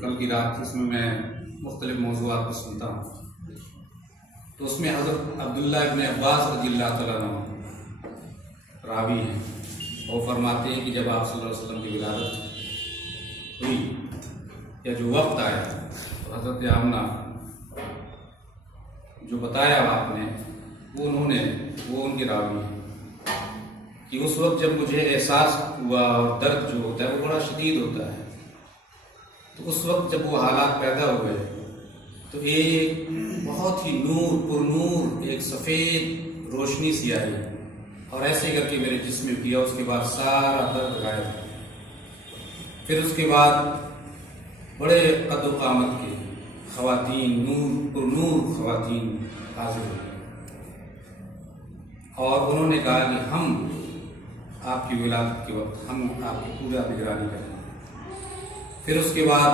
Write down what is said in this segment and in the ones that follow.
کل کی رات تھی، اس میں میں مختلف موضوعات پر سنتا ہوں، تو اس میں حضرت عبداللہ ابن عباس رضی اللہ تعالیٰ عنہ راوی ہیں، وہ فرماتے ہیں کہ جب آپ صلی اللہ علیہ وسلم کی ولادت ہوئی یا جو وقت آیا تو حضرت آمنہ جو بتایا آپ نے وہ ان کی راوی ہے کہ اس وقت جب مجھے احساس ہوا اور درد جو ہوتا ہے وہ بڑا شدید ہوتا ہے، تو اس وقت جب وہ حالات پیدا ہوئے تو ایک بہت ہی پر نور ایک سفید روشنی سی آئی اور ایسے کر کے میرے جسم میں کیا، اس کے بعد سارا درد غائب۔ پھر اس کے بعد بڑے قد و قامت کے خواتین، پر نور خواتین حاضر ہوئی اور انہوں نے کہا کہ ہم آپ کی ولادت کے وقت ہم آپ کی پورا نگرانی کریں گے۔ پھر اس کے بعد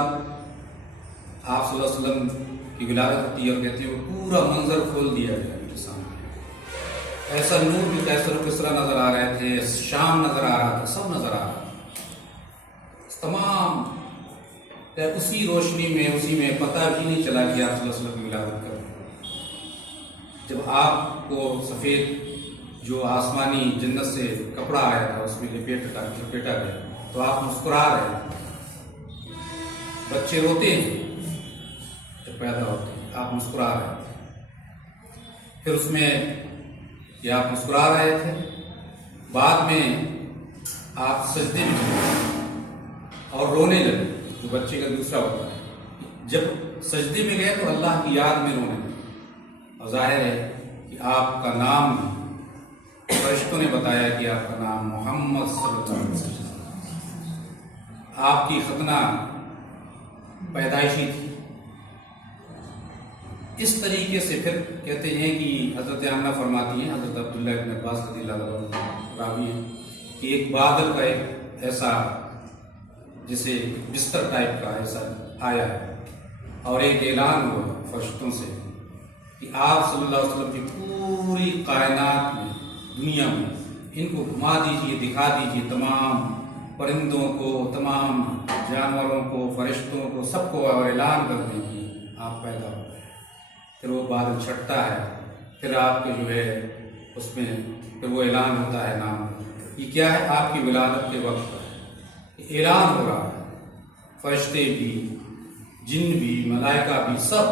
آپ صلی اللہ علیہ وسلم کی ولادت ہوتی ہے اور کہتے ہیں وہ پورا منظر کھول دیا گیا میرے سامنے، ایسا نور بھی کیسر و کسرا نظر آ رہے تھے، شام نظر آ رہا تھا، سب نظر آ رہا تھا، تمام اسی روشنی میں اسی میں پتہ بھی نہیں چلا کہ آپ صلی اللہ علیہ وسلم کی ولادت کر رہے ہیں۔ جب آپ کو سفید جو آسمانی جنت سے کپڑا آیا تھا اس میں لپیٹا گیا تو آپ مسکرا رہے ہیں، بچے روتے ہیں جب پیدا ہوتے ہیں، آپ مسکرا رہے تھے۔ پھر اس میں یہ آپ مسکرا رہے تھے، بعد میں آپ سجدے میں گئے اور رونے لگے، جو بچے کا دوسرا ہوتا ہے، جب سجدے میں گئے تو اللہ کی یاد میں رونے لگے، اور ظاہر ہے کہ آپ کا نام فرشتوں نے بتایا کہ آپ کا نام محمد صلی اللہ علیہ وسلم، آپ کی ختنہ پیدائشی تھی۔ اس طریقے سے پھر کہتے ہیں کہ حضرت آمنہ فرماتی ہیں، حضرت عبداللہ ابن عباس رضی اللہ عنہ راوی ہیں کہ ایک بادل کا ایک ایسا جسے بستر ٹائپ کا ایسا آیا ہے اور ایک اعلان ہوا فرشتوں سے کہ آپ صلی اللہ علیہ وسلم کی پوری کائنات میں، دنیا میں ان کو گھما دیجیے، دکھا دیجیے، تمام پرندوں کو، تمام جانوروں کو، فرشتوں کو، سب کو، اور اعلان کر دیں کہ آپ پیدا ہو گئے۔ پھر وہ بادل چھٹتا ہے، پھر آپ کے جو ہے اس میں پھر وہ اعلان ہوتا ہے نام، یہ کیا ہے؟ آپ کی ولادت کے وقت ہے، اعلان ہو رہا ہے، فرشتے بھی، جن بھی، ملائکہ بھی، سب۔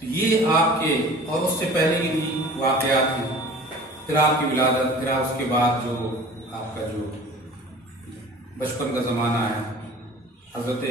تو یہ آپ کے اور اس سے پہلے کے بھی واقعات ہیں، پھر آپ کی ولادت، پھر اس کے بعد جو آپ کا جو بچپن کا زمانہ ہے، حضرت